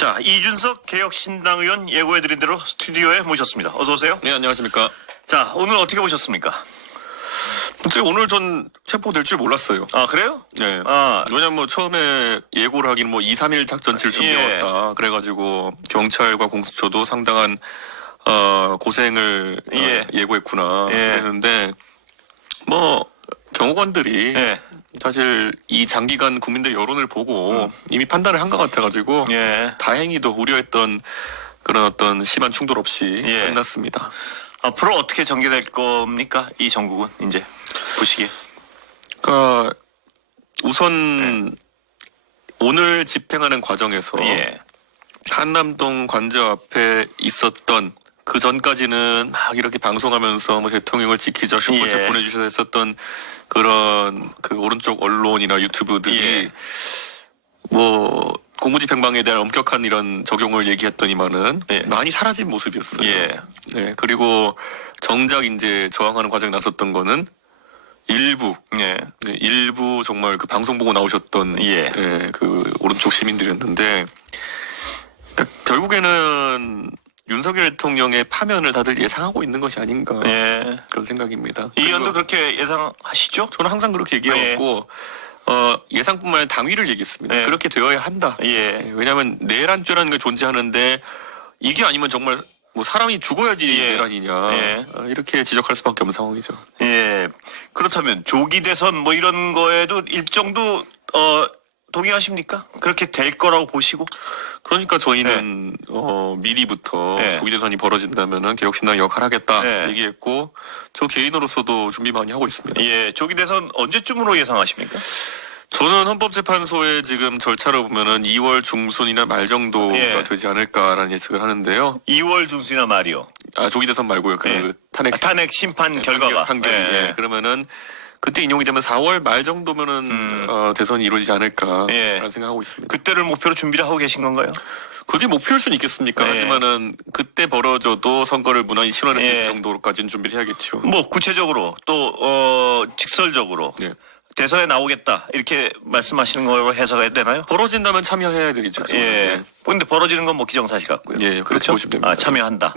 자, 이준석 개혁신당 의원 예고해드린 대로 스튜디오에 모셨습니다. 어서 오세요. 네, 안녕하십니까. 자, 오늘 어떻게 보셨습니까? 오늘 전 체포될 줄 몰랐어요. 아, 그래요? 네. 아, 왜냐면 뭐 처음에 예고를 하긴 뭐 2, 3일 작전치를 준비해왔다. 그래가지고 경찰과 공수처도 상당한 고생을 예고했구나. 그랬는데 뭐 경호관들이 사실 이 장기간 국민들 여론을 보고 이미 판단을 한 것 같아가지고 다행히도 우려했던 그런 어떤 심한 충돌 없이 끝났습니다. 앞으로 어떻게 전개될 겁니까? 이 전국은 이제 보시기에. 그러니까 우선 오늘 집행하는 과정에서 한남동 관저 앞에 있었던 그 전까지는 막 이렇게 방송하면서 뭐 대통령을 지키자 슈퍼챗 보내주셔서 했었던 그런 그 오른쪽 언론이나 유튜브들이 뭐 공무집행방해에 대한 엄격한 이런 적용을 얘기했더니만은 많이 사라진 모습이었어요. 네, 그리고 정작 이제 저항하는 과정에 나섰던 거는 일부 정말 그 방송 보고 나오셨던 그 오른쪽 시민들이었는데 그러니까 결국에는 윤석열 대통령의 파면을 다들 예상하고 있는 것이 아닌가 그런 생각입니다. 이 의원도 그렇게 예상하시죠? 저는 항상 그렇게 얘기하고 예상뿐만 아니라 당위를 얘기했습니다. 그렇게 되어야 한다. 왜냐하면 내란죄라는 게 존재하는데 이게 아니면 정말 뭐 사람이 죽어야지 내란이냐 이렇게 지적할 수밖에 없는 상황이죠. 그렇다면 조기 대선 뭐 이런 거에도 일정도 동의하십니까? 그렇게 될 거라고 보시고? 그러니까 저희는 미리부터 조기 대선이 벌어진다면은 개혁신당 역할 하겠다 얘기했고 저 개인으로서도 준비 많이 하고 있습니다. 조기 대선 언제쯤으로 예상하십니까? 저는 헌법재판소의 지금 절차를 보면은 2월 중순이나 말 정도가 되지 않을까라는 예측을 하는데요. 2월 중순이나 말이요. 아 조기 대선 말고요. 그 탄핵 심판 결과가 판결. 그러면은 그때 인용이 되면 4월 말 정도면은 대선이 이루어지지 않을까라는 생각하고 있습니다. 그때를 목표로 준비를 하고 계신 건가요? 그게 목표일 수는 있겠습니까? 하지만은 그때 벌어져도 선거를 무난히 실현할 수 있을 정도로까지는 준비를 해야겠죠. 뭐 구체적으로 또 직설적으로 대선에 나오겠다 이렇게 말씀하시는 거로 해석해야 되나요? 벌어진다면 참여해야 되겠죠. 근데 벌어지는 건 뭐 기정사실 같고요. 그렇죠. 보시면 됩니다. 참여한다.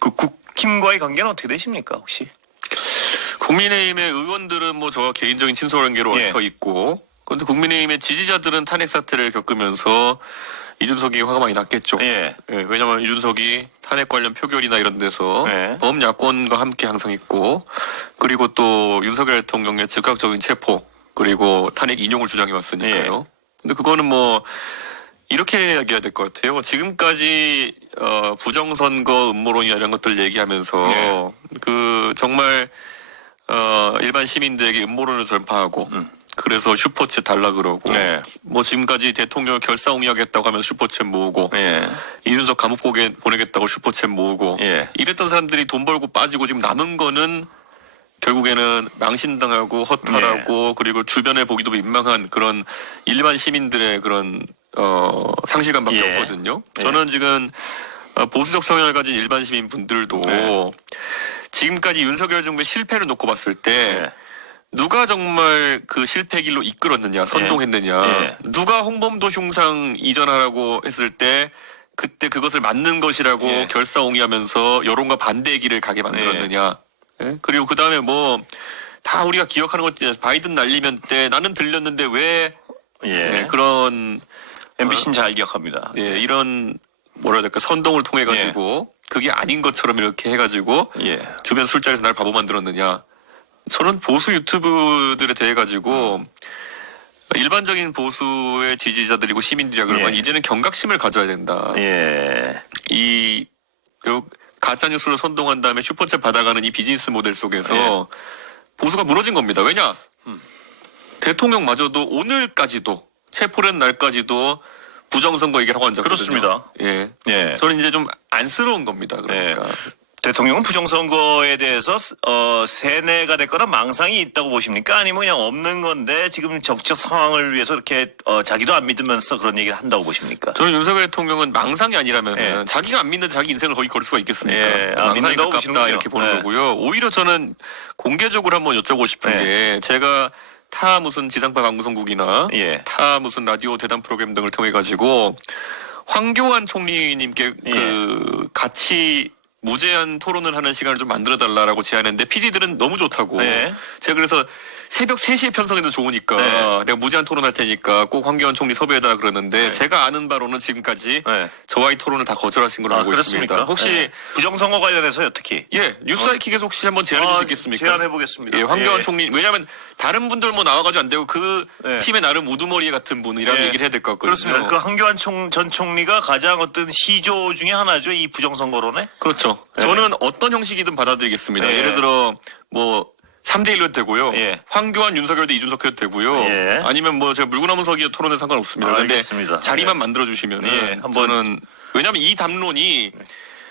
그 국힘과의 관계는 어떻게 되십니까 혹시? 국민의힘의 의원들은 뭐 저와 개인적인 친소 관계로 얽혀 있고, 그런데 국민의힘의 지지자들은 탄핵 사태를 겪으면서 이준석이 화가 많이 났겠죠. 왜냐하면 이준석이 탄핵 관련 표결이나 이런 데서 범야권과 함께 항상 있고, 그리고 또 윤석열 대통령의 즉각적인 체포, 그리고 탄핵 인용을 주장해 왔으니까요. 근데 그거는 뭐 이렇게 이야기해야 될 것 같아요. 지금까지 부정선거 음모론이나 이런 것들 얘기하면서 그 정말 일반 시민들에게 음모론을 전파하고 그래서 슈퍼챗 달라 그러고 뭐 지금까지 대통령 결사옹위하겠다고 하면 슈퍼챗 모으고 이준석 감옥 보내겠다고 슈퍼챗 모으고 이랬던 사람들이 돈 벌고 빠지고 지금 남은 거는 결국에는 망신당하고 허탈하고 그리고 주변에 보기도 민망한 그런 일반 시민들의 그런 상실감밖에 없거든요. 저는 지금 보수적 성향을 가진 일반 시민분들도 지금까지 윤석열 정부의 실패를 놓고 봤을 때 누가 정말 그 실패 길로 이끌었느냐, 선동했느냐, 누가 홍범도 흉상 이전하라고 했을 때 그때 그것을 맞는 것이라고 결사옹위하면서 여론과 반대의 길을 가게 만들었느냐. 그리고 그 다음에 뭐 다 우리가 기억하는 것 중에 바이든 날리면 때 나는 들렸는데 왜 그런 MBC는 잘 기억합니다. 이런 뭐라 해야 될까 선동을 통해 가지고 그게 아닌 것처럼 이렇게 해가지고 주변 술자리에서 날 바보 만들었느냐. 저는 보수 유튜브들에 대해 가지고 일반적인 보수의 지지자들이고 시민들이야 그러면 이제는 경각심을 가져야 된다. 이 가짜 뉴스로 선동한 다음에 슈퍼챗 받아가는 이 비즈니스 모델 속에서 보수가 무너진 겁니다. 왜냐? 대통령마저도 오늘까지도 체포된 날까지도 부정선거 얘기를 하고 앉았거든요. 그렇습니다. 저는 이제 좀 안쓰러운 겁니다. 그러니까. 대통령은 부정선거에 대해서 세뇌가 됐거나 망상이 있다고 보십니까? 아니면 그냥 없는 건데 지금 정치적 상황을 위해서 이렇게 자기도 안 믿으면서 그런 얘기를 한다고 보십니까? 저는 윤석열 대통령은 망상이 아니라면 자기가 안 믿는 자기 인생을 거기 걸 수가 있겠습니까? 망상이 가깝다 이렇게 보는 거고요. 오히려 저는 공개적으로 한번 여쭤보고 싶은 게 제가 타 무슨 지상파 방송국이나 타 무슨 라디오 대담 프로그램 등을 통해 가지고 황교안 총리님께 같이 무제한 토론을 하는 시간을 좀 만들어달라고 제안했는데 PD들은 너무 좋다고. 제가 그래서 새벽 3시에 편성해도 좋으니까 내가 무제한 토론할 테니까 꼭 황교안 총리 섭외해달라 그러는데 제가 아는 바로는 지금까지 저와의 토론을 다 거절하신 걸로 알고 있습니다. 혹시 부정선거 관련해서요, 특히? 뉴스아이킥에서 혹시 한번 제안해 주실 수 있겠습니까? 제안해보겠습니다. 황교안 총리, 왜냐하면 다른 분들 뭐 나와가지고 안 되고 그 팀의 나름 우두머리 같은 분이라는 얘기를 해야 될 것 같거든요. 그렇습니다. 그 황교안 전 총리가 가장 어떤 시조 중에 하나죠, 이 부정선거론에? 그렇죠. 저는 어떤 형식이든 받아들이겠습니다. 예를 들어 뭐 3대1로 되고요. 황교안, 윤석열 대 이준석 해도 되고요. 아니면 뭐 제가 물구나무 서기 토론에 상관없습니다. 근데 자리만 만들어주시면은 한번은 왜냐하면 이 담론이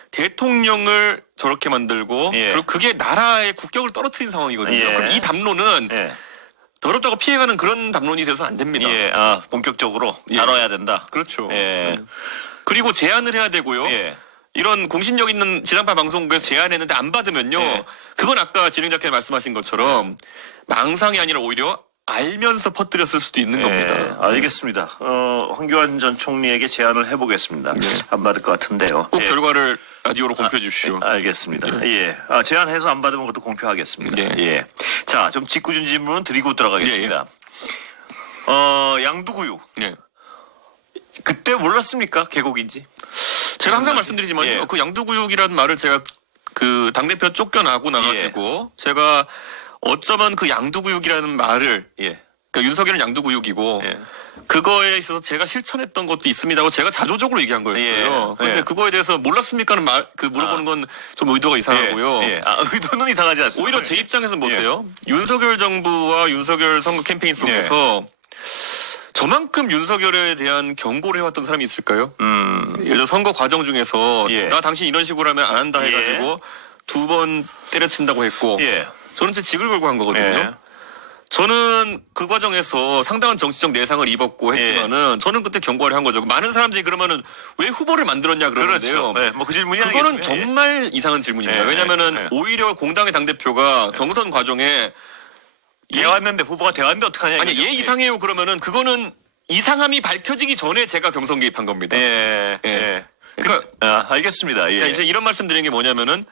대통령을 저렇게 만들고 그리고 그게 나라의 국격을 떨어뜨린 상황이거든요. 그럼 이 담론은 더럽다고 피해가는 그런 담론이 돼서 안 됩니다. 본격적으로 다뤄야 된다. 그렇죠. 그리고 제안을 해야 되고요. 이런 공신력 있는 지상파 방송국에서 제안했는데 안 받으면요. 그건 아까 진행자께서 말씀하신 것처럼 망상이 아니라 오히려 알면서 퍼뜨렸을 수도 있는 겁니다. 알겠습니다. 황교안 전 총리에게 제안을 해보겠습니다. 안 받을 것 같은데요. 꼭 결과를 라디오로 공표해 주십시오. 알겠습니다. 제안해서 안 받으면 그것도 공표하겠습니다. 자, 좀 짓궂은 질문 드리고 들어가겠습니다. 양두구육. 그때 몰랐습니까? 계곡인지? 제가 항상 말씀드리지만요. 그 양두구육이라는 말을 제가 그 당대표 쫓겨나고 나가지고 제가 어쩌면 그 양두구육이라는 말을 그러니까 윤석열은 양두구육이고 그거에 있어서 제가 실천했던 것도 있습니다고 제가 자조적으로 얘기한 거였어요. 그런데 그거에 대해서 몰랐습니까는 물어보는 건 좀 의도가 이상하고요. 의도는 이상하지 않습니다. 오히려 제 입장에서 보세요. 윤석열 정부와 윤석열 선거 캠페인 속에서 저만큼 윤석열에 대한 경고를 해왔던 사람이 있을까요? 예를 들어 선거 과정 중에서 나 당신 이런 식으로 하면 안 한다 해가지고 2번 때려친다고 했고 저는 제 직을 걸고 한 거거든요. 저는 그 과정에서 상당한 정치적 내상을 입었고 했지만은 저는 그때 경고를 한 거죠. 많은 사람들이 그러면은 왜 후보를 만들었냐 그러는데요. 그 질문이 그거는 정말 이상한 질문입니다. 왜냐면은 오히려 공당의 당대표가 경선 과정에 되었는데 후보가 되었는데 어떡하냐. 아니 얘 이상해요 그러면은 그거는 이상함이 밝혀지기 전에 제가 경선 개입한 겁니다. 그러니까 알겠습니다. 이제 이런 말씀 드리는 게 뭐냐면은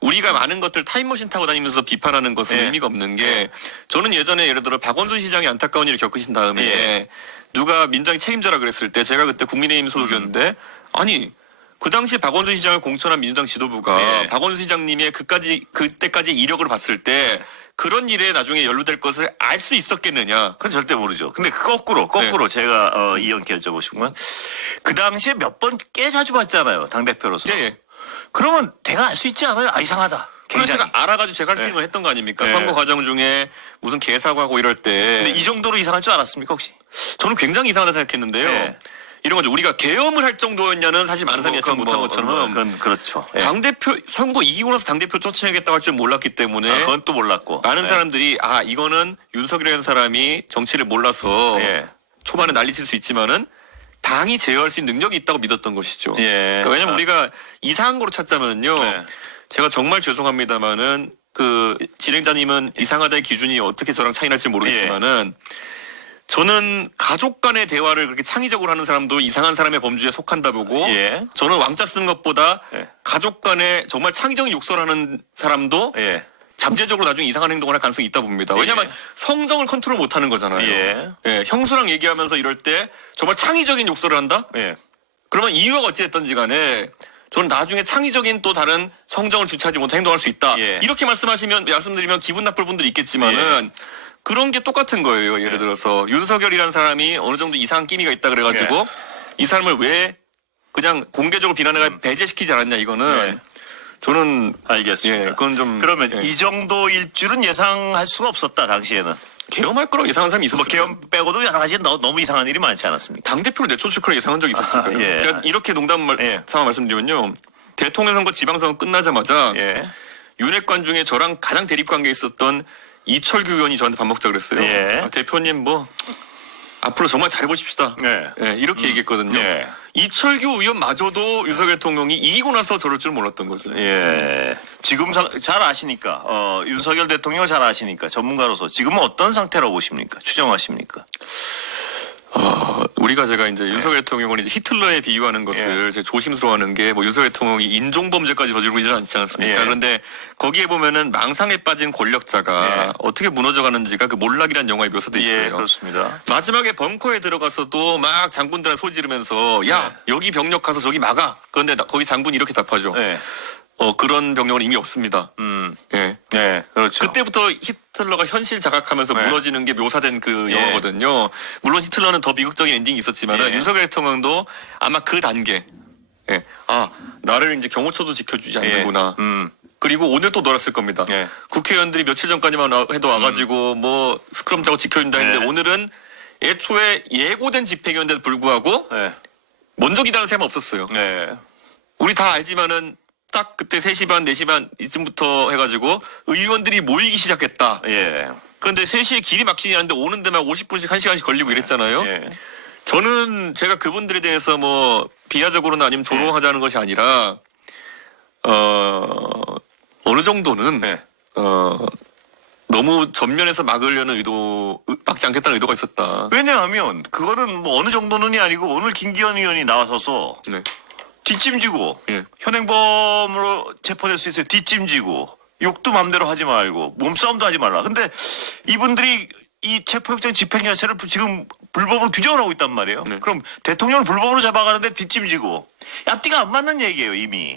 우리가 많은 것들 타임머신 타고 다니면서 비판하는 것은 의미가 없는 게 저는 예전에 예를 들어 박원순 시장이 안타까운 일을 겪으신 다음에 누가 민주당이 책임져라 그랬을 때 제가 그때 국민의힘 소속이었는데 아니 그 당시 박원순 시장을 공천한 민주당 지도부가 박원순 시장님의 그때까지 이력을 봤을 때 그런 일에 나중에 연루될 것을 알 수 있었겠느냐? 그건 절대 모르죠. 근데 거꾸로 제가 이런 결정하고 싶은 건 그 당시에 몇 번 꽤 자주 봤잖아요. 당대표로서. 그러면 내가 알 수 있지 않아요? 이상하다. 그래서 제가 알아가지고 제가 할 수 있는 걸 했던 거 아닙니까? 선거 과정 중에 무슨 개사고하고 이럴 때. 근데 이 정도로 이상할 줄 알았습니까 혹시? 저는 굉장히 이상하다 생각했는데요. 이런 거죠. 우리가 계엄을 할 정도였냐는 사실 많은 사람이 예측 못한 것처럼. 그건 그렇죠. 당대표, 선거 이기고 나서 당대표 쫓아내겠다고 할 줄 몰랐기 때문에. 그건 또 몰랐고. 많은 사람들이, 이거는 윤석열이라는 사람이 정치를 몰라서 초반에 난리칠 수 있지만은 당이 제어할 수 있는 능력이 있다고 믿었던 것이죠. 그러니까 왜냐면 우리가 이상한 거로 찾자면요. 제가 정말 죄송합니다만은 그 진행자님은 이상하다의 기준이 어떻게 저랑 차이 날지 모르겠지만은 저는 가족 간의 대화를 그렇게 창의적으로 하는 사람도 이상한 사람의 범주에 속한다 보고 저는 왕자 쓰는 것보다 가족 간에 정말 창의적인 욕설을 하는 사람도 잠재적으로 나중에 이상한 행동을 할 가능성이 있다 봅니다. 왜냐하면 성정을 컨트롤 못하는 거잖아요. 형수랑 얘기하면서 이럴 때 정말 창의적인 욕설을 한다? 그러면 이유가 어찌됐든지 간에 저는 나중에 창의적인 또 다른 성정을 주체하지 못한 행동할 수 있다. 이렇게 말씀드리면 기분 나쁠 분들이 있겠지만은 그런 게 똑같은 거예요. 예를 들어서 윤석열이라는 사람이 어느 정도 이상한 끼니가 있다 그래가지고 이 사람을 왜 그냥 공개적으로 비난해가 배제시키지 않았냐 이거는 저는 알겠습니다. 그건 좀 그러면 이 정도일 줄은 예상할 수가 없었다 당시에는. 계엄할 거라고 예상한 사람이 있었어요. 계엄 빼고도 여러 가지 너무 이상한 일이 많지 않았습니까? 당대표를 내쫓을 거라 예상한 적이 있었어요. 제가 이렇게 상황 말씀드리면요. 대통령 선거 지방선거 끝나자마자 윤핵관 중에 저랑 가장 대립관계에 있었던 이철규 의원이 저한테 밥 먹자 그랬어요. 대표님 앞으로 정말 잘해보십시다. 이렇게 얘기했거든요. 이철규 의원마저도 윤석열 대통령이 이기고 나서 저럴 줄 몰랐던 거죠. 지금 잘 아시니까 윤석열 대통령을 잘 아시니까 전문가로서 지금은 어떤 상태라고 보십니까? 추정하십니까? 우리가 제가 이제 윤석열 대통령을 이제 히틀러에 비유하는 것을 제가 조심스러워하는 게 뭐 윤석열 대통령이 인종범죄까지 저지르고 있지는 않지 않습니까? 그런데 거기에 보면은 망상에 빠진 권력자가 어떻게 무너져가는지가 그 몰락이라는 영화에 묘사돼 있어요. 예, 그렇습니다. 마지막에 벙커에 들어가서도 막 장군들한테 소리 지르면서 야 여기 병력 가서 저기 막아. 그런데 거기 장군이 이렇게 답하죠. 그런 병력은 이미 없습니다. 예. 네, 그렇죠. 그때부터 히틀러가 현실 자각하면서 무너지는 게 묘사된 그 영화거든요. 물론 히틀러는 더 비극적인 엔딩이 있었지만 윤석열 대통령도 아마 그 단계. 나를 이제 경호처도 지켜주지 않는구나. 그리고 오늘 또 놀았을 겁니다. 국회의원들이 며칠 전까지만 해도 와가지고 뭐 스크럼 짜고 지켜준다 했는데 오늘은 애초에 예고된 집행이었는데도 불구하고 먼저 기다리는 사람은 없었어요. 우리 다 알지만은 딱 그때 3시 반, 4시 반 이쯤부터 해가지고 의원들이 모이기 시작했다. 그런데 3시에 길이 막히지 않는데 오는 데만 50분씩 1시간씩 걸리고 이랬잖아요. 저는 제가 그분들에 대해서 뭐 비하적으로나 아니면 조롱하자는 것이 아니라 어느 정도는 너무 전면에서 막으려는 막지 않겠다는 의도가 있었다. 왜냐하면 그거는 뭐 어느 정도는이 아니고 오늘 김기현 의원이 나와서서 뒷짐지고 현행범으로 체포될 수 있어요. 뒷짐지고 욕도 맘대로 하지 말고 몸싸움도 하지 말라. 근데 이분들이 이 체포영장 집행 자체를 지금 불법으로 규정을 하고 있단 말이에요. 그럼 대통령을 불법으로 잡아가는데 뒷짐지고 앞뒤가 안 맞는 얘기예요 이미.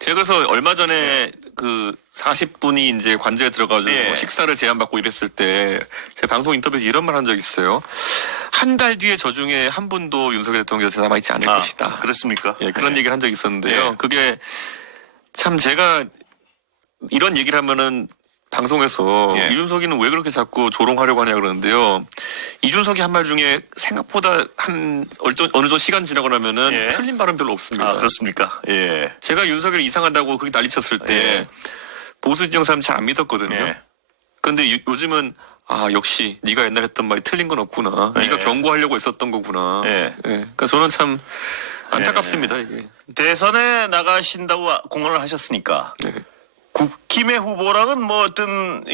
제가 그래서 얼마 전에 그 40분이 이제 관저에 들어가지고 식사를 제안받고 이랬을 때 제 방송 인터뷰에서 이런 말 한 적 있어요. 한 달 뒤에 저 중에 한 분도 윤석열 대통령께서 남아있지 않을 것이다. 그렇습니까? 그런 얘기를 한 적이 있었는데요. 그게 참 제가 이런 얘기를 하면은 방송에서 이준석이는 왜 그렇게 자꾸 조롱하려고 하냐 그러는데요. 이준석이 한 말 중에 생각보다 어느 정도 시간 지나고 나면은 틀린 발은 별로 없습니다. 그렇습니까? 제가 윤석열 이상하다고 그렇게 난리쳤을 때 보수 진영 사람 잘 안 믿었거든요. 그런데 요즘은 역시 네가 옛날에 했던 말이 틀린 건 없구나. 네가 경고하려고 했었던 거구나. 그러니까 저는 참 안타깝습니다. 이게. 대선에 나가신다고 공언을 하셨으니까 국힘의 후보랑은 뭐 어떤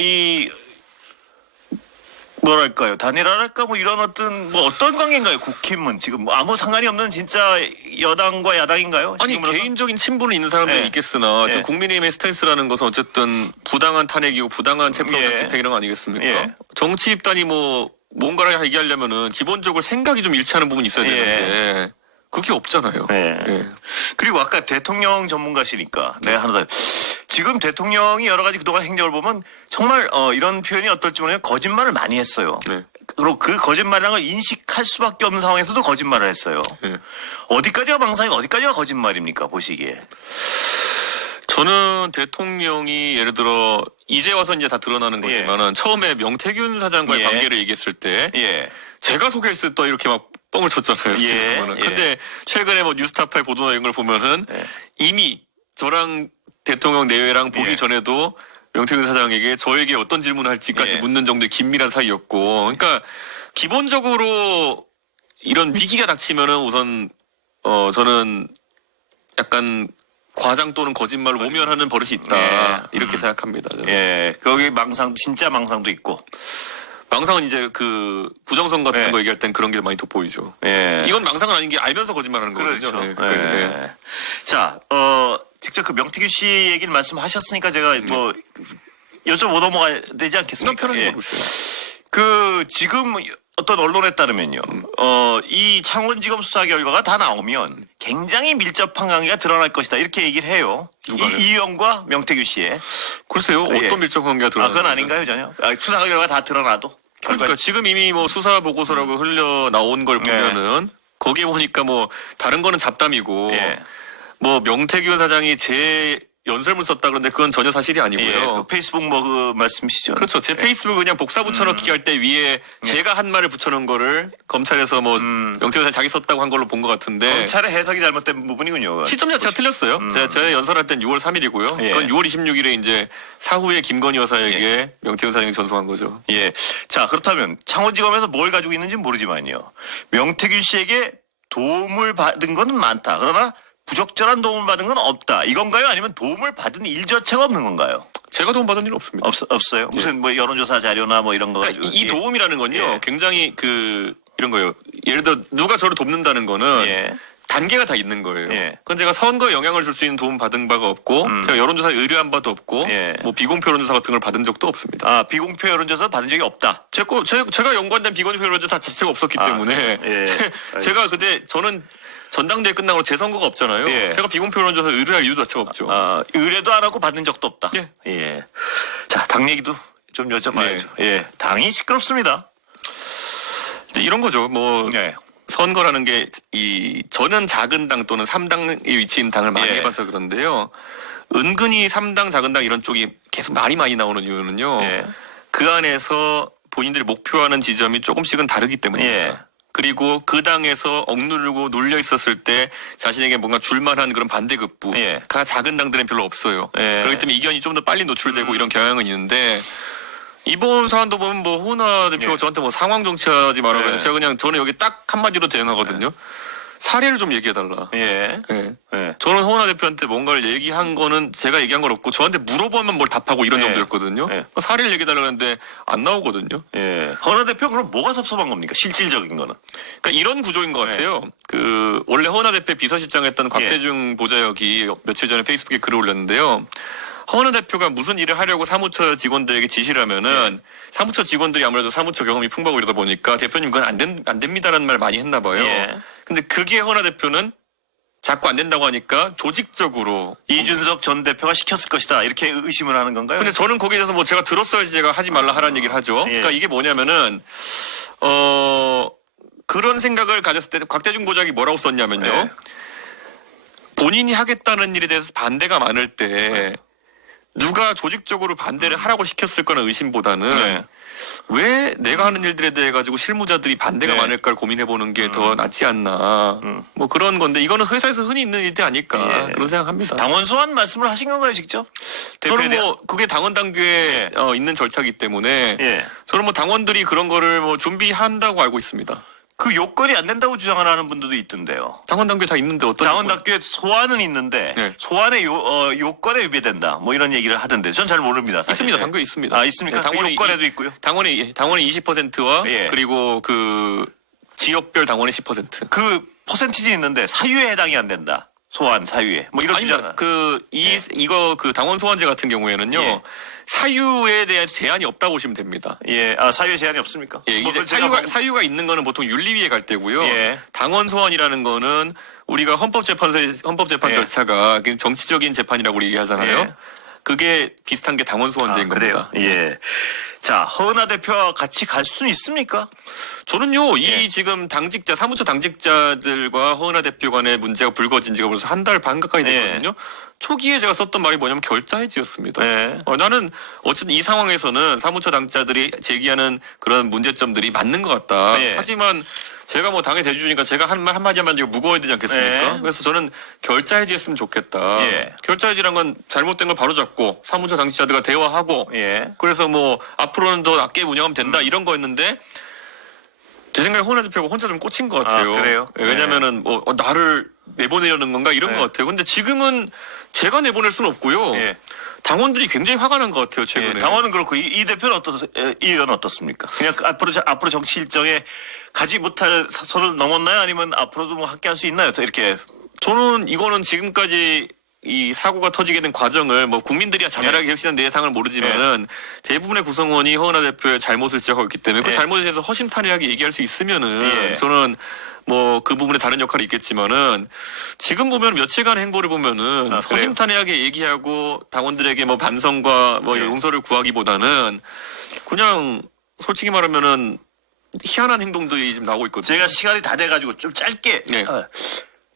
뭐랄까요 단일화랄까 뭐 이런 어떤 관계인가요? 국힘은 지금 뭐 아무 상관이 없는 진짜 여당과 야당인가요? 아니 지금으로서? 개인적인 친분이 있는 사람들이 있겠으나 국민의힘의 스탠스라는 것은 어쨌든 부당한 탄핵이고 부당한 체포영장 집행 이런 거 아니겠습니까? 정치 집단이 뭐 뭔가를 얘기하려면은 기본적으로 생각이 좀 일치하는 부분이 있어야 되는데 그게 없잖아요. 그리고 아까 대통령 전문가시니까 하나 더. 지금 대통령이 여러 가지 그동안 행적을 보면 정말 이런 표현이 어떨지 모르겠는데 거짓말을 많이 했어요. 그리고 그 거짓말이라는 걸 인식할 수밖에 없는 상황에서도 거짓말을 했어요. 어디까지가 망상이고 어디까지가 거짓말입니까 보시기에? 저는 대통령이 예를 들어 이제 와서 이제 다 드러나는 거지만은 처음에 명태균 사장과의 관계를 얘기했을 때 제가 소개했을 때 이렇게 막 뻥을 쳤잖아요. 근데 최근에 뭐 뉴스타파의 보도나 이런 걸 보면은 이미 저랑 대통령 내외랑 보기 전에도 명태균 사장에게 저에게 어떤 질문을 할지까지 묻는 정도의 긴밀한 사이였고, 그러니까 기본적으로 이런 위기가 닥치면은 우선 저는 약간 과장 또는 거짓말로 모면하는 버릇이 있다 이렇게 생각합니다. 저는. 거기 진짜 망상도 있고. 망상은 이제 그 부정선 같은 거 얘기할 땐 그런 게 많이 돋보이죠. 이건 망상은 아닌 게 알면서 거짓말하는 거거든요. 자, 직접 그 명태균 씨 얘기를 말씀하셨으니까 제가 뭐 여쭤보고 넘어가야 되지 않겠습니까? 편하게 보세요. 그 지금 어떤 언론에 따르면요, 이 창원지검 수사 결과가 다 나오면 굉장히 밀접한 관계가 드러날 것이다 이렇게 얘기를 해요. 누가요? 이 의원과 명태균 씨의. 글쎄요, 어떤 밀접 관계가 드러나? 그건 아닌가요, 전혀? 수사 결과가 다 드러나도. 그러니까 지금 이미 뭐 수사 보고서라고 흘려 나온 걸 보면은 거기에 보니까 뭐 다른 거는 잡담이고 뭐 명태균 사장이 제 연설문 썼다 그런데 그건 전혀 사실이 아니고요. 그 페이스북 뭐 그 말씀이시죠? 그렇죠. 제 페이스북 그냥 복사 붙여넣기 할 때 위에 제가 한 말을 붙여놓은 거를 검찰에서 뭐 명태균 사장 자기 썼다고 한 걸로 본 것 같은데 검찰의 해석이 잘못된 부분이군요. 시점 자체가 틀렸어요. 제가 연설할 땐 6월 3일이고요. 그건 6월 26일에 이제 사후에 김건희 여사에게 명태균 사장이 전송한 거죠. 자, 그렇다면 창원지검에서 뭘 가지고 있는지 모르지만요. 명태균 씨에게 도움을 받은 건 많다. 그러나 부적절한 도움을 받은 건 없다. 이건가요? 아니면 도움을 받은 일 자체가 없는 건가요? 제가 도움 받은 일은 없습니다. 없어요? 무슨 뭐 여론조사 자료나 뭐 이런 거 가지고. 이 도움이라는 건요. 굉장히 이런 거예요. 예를 들어 누가 저를 돕는다는 거는 예. 단계가 다 있는 거예요. 예. 그건 제가 선거에 영향을 줄 수 있는 도움 받은 바가 없고 제가 여론조사에 의뢰한 바도 없고 예. 뭐 비공표 여론조사 같은 걸 받은 적도 없습니다. 아, 비공표 여론조사 받은 적이 없다. 제가 연관된 비공표 여론조사 자체가 없었기 때문에 예. 제가 근데 저는 전당대회 끝나고 재선거가 없잖아요. 예. 제가 비공표 여론조사 의뢰할 이유도 자체가 없죠. 의뢰도 안 하고 받은 적도 없다. 예. 예. 자, 당 얘기도 좀 여쭤봐야죠. 예. 당이 시끄럽습니다. 근데 이런 거죠. 뭐 네. 선거라는 게 저는 작은 당 또는 3당에 위치한 당을 많이 예. 해봐서 그런데요. 은근히 3당 작은 당 이런 쪽이 계속 많이 나오는 이유는요. 예. 그 안에서 본인들이 목표하는 지점이 조금씩은 다르기 때문입니다. 예. 그리고 그 당에서 억누르고 눌려 있었을 때 자신에게 뭔가 줄만한 그런 반대급부가 예. 작은 당들은 별로 없어요. 예. 그렇기 때문에 이견이 좀 더 빨리 노출되고 이런 경향은 있는데 이번 사안도 보면 뭐 호나 대표가 예. 저한테 뭐 상황 정치하지 말아가지고 예. 제가 그냥 저는 여기 딱 한마디로 대응하거든요. 사례를 좀 얘기해달라. 예. 예. 예. 저는 호나 대표한테 뭔가를 얘기한 거는 제가 얘기한 건 없고 저한테 물어보면 뭘 답하고 이런 예. 정도였거든요. 예. 사례를 얘기해달라고 했는데 안 나오거든요. 예. 허나 대표 그럼 뭐가 섭섭한 겁니까? 실질적인 거는. 그러니까 이런 구조인 것 같아요. 그 원래 허나 대표 비서실장 했던 곽대중 보좌역이 며칠 전에 페이스북에 글을 올렸는데요. 허나 대표가 무슨 일을 하려고 사무처 직원들에게 지시를 하면은 사무처 직원들이 아무래도 사무처 경험이 풍부하고 이러다 보니까 대표님 그건 안 됩니다라는 말 많이 했나 봐요. 예. 근데 그게 허나 대표는 자꾸 안 된다고 하니까 조직적으로 이준석 전 대표가 시켰을 것이다. 이렇게 의심을 하는 건가요? 근데 저는 거기에 대해서 뭐 제가 들었어야지 제가 하지 말라 하라는 얘기를 하죠. 예. 그러니까 이게 뭐냐면은 그런 생각을 가졌을 때 곽대중 보좌관이 뭐라고 썼냐면요. 예. 본인이 하겠다는 일에 대해서 반대가 많을 때 누가 조직적으로 반대를 하라고 시켰을 거는 의심보다는 네. 왜 내가 하는 일들에 대해 가지고 실무자들이 반대가 네. 많을까를 고민해 보는 게 더 낫지 않나. 뭐 그런 건데 이거는 회사에서 흔히 있는 일이 아닐까 예. 그런 생각합니다. 당원 소환 말씀을 하신 건가요, 직접? 대표에 저는 대한? 뭐 그게 당원 당규에 있는 절차이기 때문에 예. 저는 뭐 당원들이 그런 거를 뭐 준비한다고 알고 있습니다. 그 요건이 안 된다고 주장하는 분들도 있던데요. 당원 당규에 다 있는데 어떤 당원 요건? 당규에 소환은 있는데 네. 소환의 요건에 위배된다. 뭐 이런 얘기를 하던데 전 잘 모릅니다. 사실. 있습니다. 당규에 있습니다. 아, 있습니까? 네, 그 요건에도 있고요. 당원이 20%와 예. 그리고 그 지역별 당원의 10%. 그 퍼센티지 있는데 사유에 해당이 안 된다. 소환 사유에. 뭐 이런 아닙니다. 주장. 이거 그 당원 소환제 같은 경우에는요. 예. 사유에 대한 제한이 없다고 보시면 됩니다. 예. 사유에 제한이 없습니까? 예, 뭐 이제 그건 제가 사유가 있는 거는 보통 윤리위에 갈 때고요. 예. 당원 소환이라는 거는 우리가 헌법재판 예. 절차가 정치적인 재판이라고 우리 얘기하잖아요. 예. 그게 비슷한 게 당원 소환제인 그래요. 겁니다. 예. 자, 허은하 대표와 같이 갈 수는 있습니까? 저는요, 예. 이 지금 사무처 당직자들과 허은하 대표 간의 문제가 불거진 지가 벌써 한 달 반 가까이 됐거든요. 초기에 제가 썼던 말이 뭐냐면 결자해지였습니다. 예. 나는 어쨌든 이 상황에서는 사무처 당직자들이 제기하는 그런 문제점들이 맞는 것 같다. 예. 하지만 제가 뭐 당의 대주주니까 제가 한 마디 한마디 무거워야 되지 않겠습니까? 예. 그래서 저는 결자해지했으면 좋겠다. 예. 결자해지란 건 잘못된 걸 바로잡고 사무처 당직자들과 대화하고 예. 그래서 뭐 앞으로는 더 낫게 운영하면 된다 이런 거였는데 제 생각에 호나 대표가 혼자 좀 꽂힌 것 같아요. 그래요? 예, 왜냐면은 뭐 나를 내보내려는 건가 이런 네. 것 같아요. 근데 지금은 제가 내보낼 수는 없고요. 예. 당원들이 굉장히 화가 난 것 같아요. 최근에. 예, 당원은 그렇고 이 대표는 이 의원은 어떻습니까? 그냥 앞으로 정치 일정에 가지 못할 선을 넘었나요? 아니면 앞으로도 뭐 함께할 수 있나요? 더 이렇게 저는 이거는 지금까지 이 사고가 터지게 된 과정을 뭐 국민들이야 자잘하게 혁신한 내상을 모르지만은 대부분의 구성원이 허은하 대표의 잘못을 지적하고 있기 때문에 그 예. 잘못에 대해서 허심탄회하게 얘기할 수 있으면은 예. 저는 뭐 그 부분에 다른 역할이 있겠지만은 지금 보면 며칠간의 행보를 보면은 그래요? 허심탄회하게 얘기하고 당원들에게 뭐 반성과 뭐 예. 용서를 구하기보다는 그냥 솔직히 말하면은 희한한 행동들이 지금 나오고 있거든요. 제가 시간이 다 돼가지고 좀 짧게 네.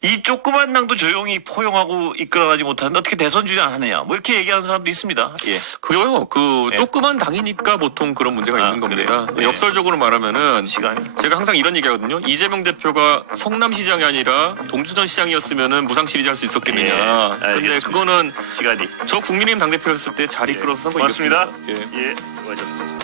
이 조그만 당도 조용히 포용하고 이끌어가지 못하는데 어떻게 대선 주장하느냐 뭐 이렇게 얘기하는 사람도 있습니다. 예. 그거요. 그 예. 조그만 당이니까 보통 그런 문제가 있는 겁니다. 그래요? 예. 역설적으로 말하면은 시간이 제가 항상 이런 얘기하거든요. 이재명 대표가 성남시장이 아니라 동주전 시장이었으면은 무상 시리즈 할 수 있었겠느냐. 예, 근데 알겠습니다. 그거는 시간이 저 국민의힘 당대표였을 때 잘 이끌어서 선거 고맙습니다. 이겼습니다. 예. 예. 수고하셨습니다.